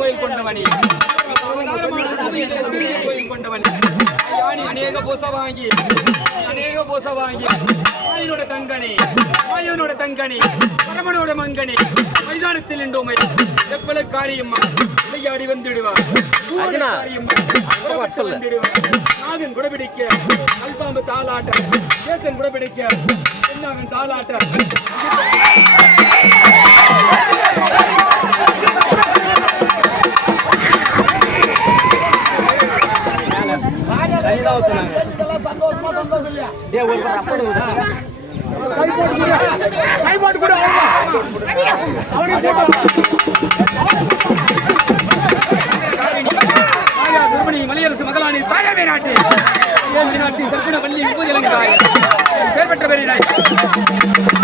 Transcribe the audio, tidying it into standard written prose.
கோயில் கொண்டவனே கோயில் கொண்டவனே அநேக பூச வாங்கி ஆயனோட தங்கனே பரமனோட மங்கனே மைதானத்தில் நின்றோமை எப்பள காரியம்மா விளையாடி வந்துடுவார் நாகன் குடபிடிக்க அல்பாம்பு தாளாட்ட தேசன் குடபிடிக்க என்னாவின் தாளாட்ட மலையரசு மகளானி தாயாவே நாட்டு சற்குண வள்ளி முப்பது இலங்காய் பேர் பெற்ற பெரிய